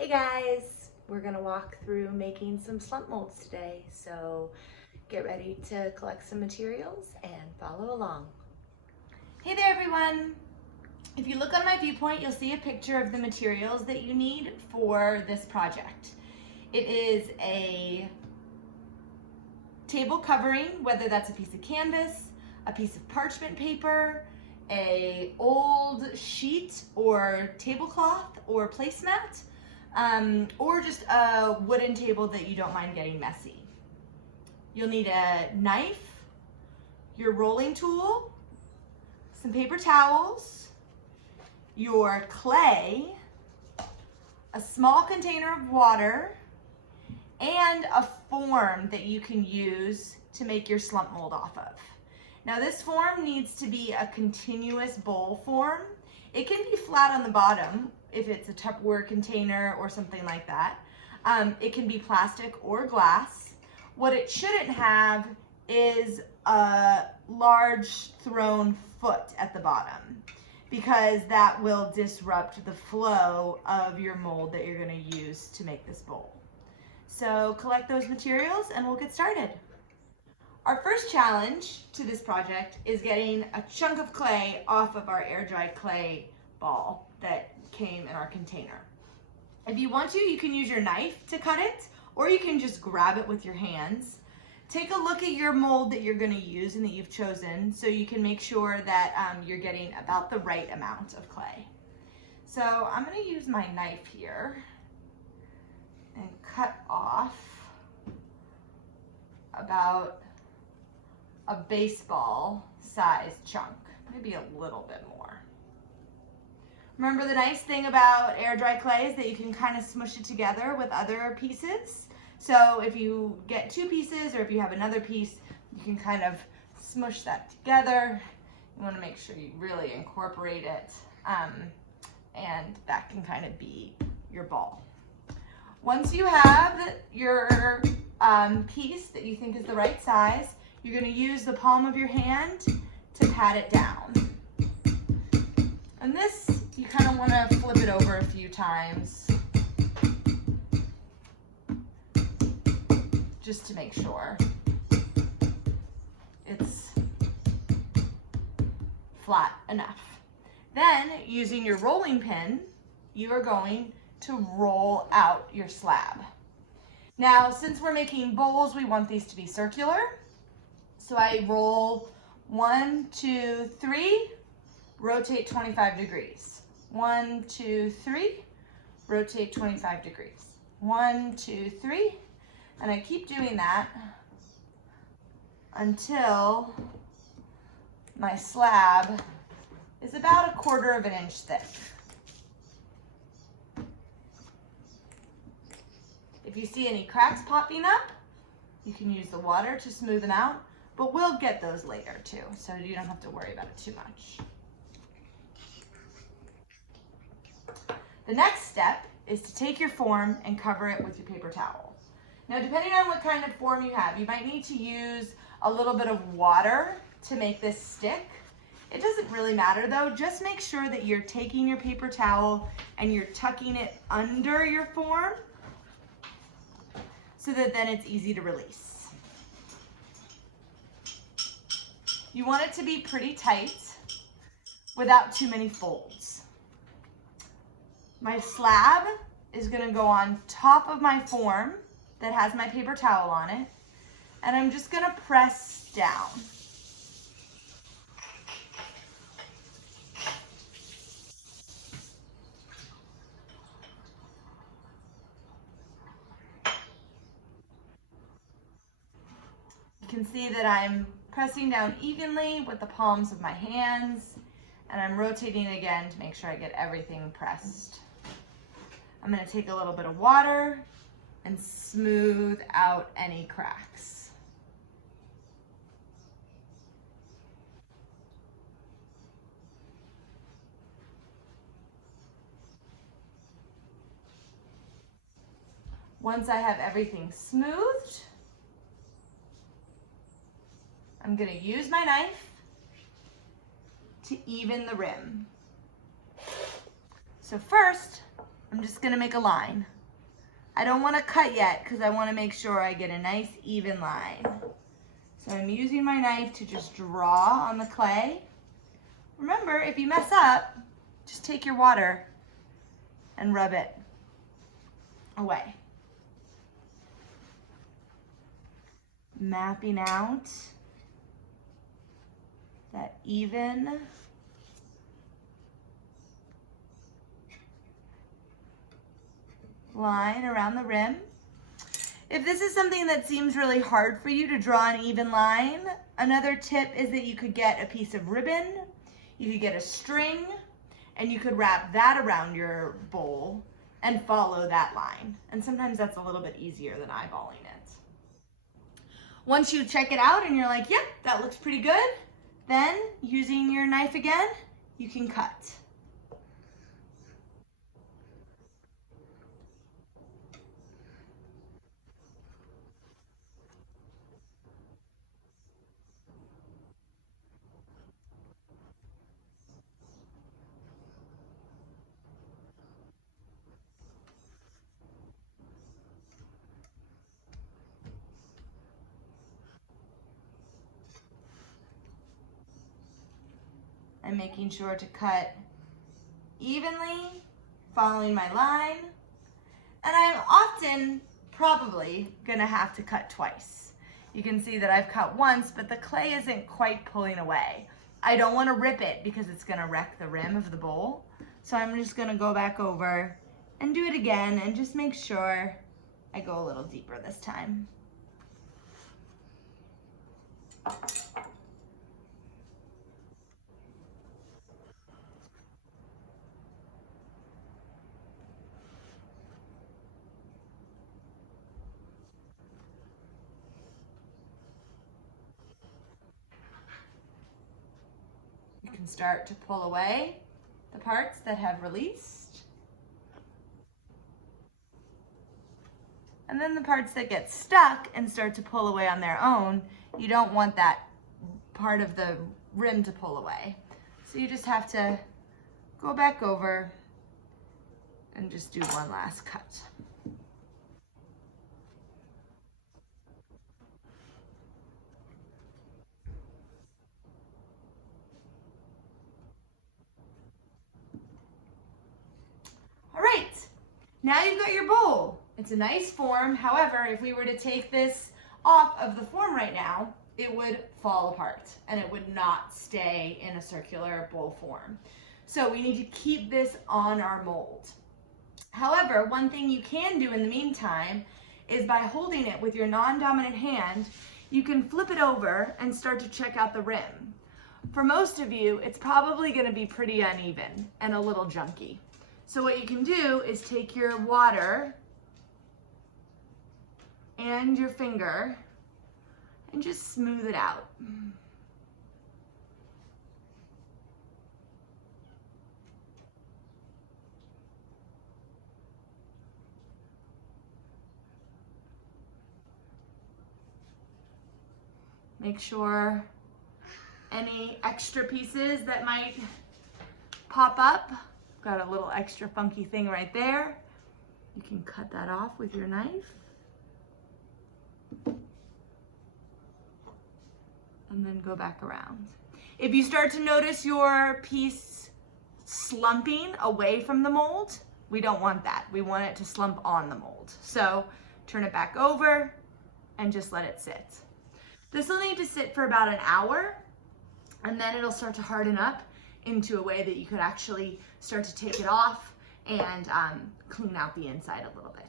Hey guys, we're gonna walk through making some slump molds today, so get ready to collect some materials and follow along. Hey there everyone! If you look on my viewpoint, you'll see a picture of the materials that you need for this project. It is a table covering, whether that's a piece of canvas, a piece of parchment paper, a old sheet or tablecloth or placemat, or just a wooden table that you don't mind getting messy. You'll need a knife, your rolling tool, some paper towels, your clay, a small container of water, and a form that you can use to make your slump mold off of. Now this form needs to be a continuous bowl form. It can be flat on the bottom if it's a Tupperware container or something like that. It can be plastic or glass. What it shouldn't have is a large thrown foot at the bottom, because that will disrupt the flow of your mold that you're going to use to make this bowl. So collect those materials and we'll get started. Our first challenge to this project is getting a chunk of clay off of our air dried clay ball that came in our container. If you want to, you can use your knife to cut it, or you can just grab it with your hands. Take a look at your mold that you're going to use and that you've chosen, so you can make sure that you're getting about the right amount of clay. So I'm going to use my knife here and cut off about a baseball sized chunk, maybe a little bit more. Remember, the nice thing about air dry clay is that you can kind of smush it together with other pieces. So if you get two pieces, or if you have another piece, you can kind of smush that together. You want to make sure you really incorporate it, and that can kind of be your ball. Once you have your piece that you think is the right size, you're going to use the palm of your hand to pat it down. And this, you kind of want to flip it over a few times, just to make sure it's flat enough. Then, using your rolling pin, you are going to roll out your slab. Now, since we're making bowls, we want these to be circular. So I roll 1, 2, 3, rotate 25 degrees. 1, 2, 3, rotate 25 degrees. 1, 2, 3, and I keep doing that until my slab is about 1/4 of an inch thick. If you see any cracks popping up, you can use the water to smooth them out, but we'll get those later too, so you don't have to worry about it too much. The next step is to take your form and cover it with your paper towel. Now, depending on what kind of form you have, you might need to use a little bit of water to make this stick. It doesn't really matter though, just make sure that you're taking your paper towel and you're tucking it under your form, so that then it's easy to release. You want it to be pretty tight without too many folds. My slab is going to go on top of my form that has my paper towel on it, and I'm just going to press down. You can see that I'm pressing down evenly with the palms of my hands, and I'm rotating again to make sure I get everything pressed. I'm going to take a little bit of water and smooth out any cracks. Once I have everything smoothed, I'm going to use my knife to even the rim. So first, I'm just gonna make a line. I don't wanna cut yet because I wanna make sure I get a nice even line. So I'm using my knife to just draw on the clay. Remember, if you mess up, just take your water and rub it away. Mapping out that even line around the rim. If this is something that seems really hard for you to draw an even line, another tip is that you could get a piece of ribbon, you could get a string, and you could wrap that around your bowl and follow that line. And sometimes that's a little bit easier than eyeballing it. Once you check it out and you're like, yep, that looks pretty good, then using your knife again, you can cut. I'm making sure to cut evenly, following my line. And I'm often probably gonna have to cut twice. You can see that I've cut once, but the clay isn't quite pulling away. I don't wanna rip it because it's gonna wreck the rim of the bowl. So I'm just gonna go back over and do it again and just make sure I go a little deeper this time. You can start to pull away the parts that have released. And then the parts that get stuck and start to pull away on their own, you don't want that part of the rim to pull away. So you just have to go back over and just do one last cut. All right, now you've got your bowl. It's a nice form. However, if we were to take this off of the form right now, it would fall apart and it would not stay in a circular bowl form. So we need to keep this on our mold. However, one thing you can do in the meantime is by holding it with your non-dominant hand, you can flip it over and start to check out the rim. For most of you, it's probably going to be pretty uneven and a little junky. So what you can do is take your water and your finger and just smooth it out. Make sure any extra pieces that might pop up, got a little extra funky thing right there. You can cut that off with your knife. And then go back around. If you start to notice your piece slumping away from the mold, we don't want that. We want it to slump on the mold. So turn it back over and just let it sit. This will need to sit for about an hour, and then it'll start to harden up into a way that you could actually start to take it off and clean out the inside a little bit.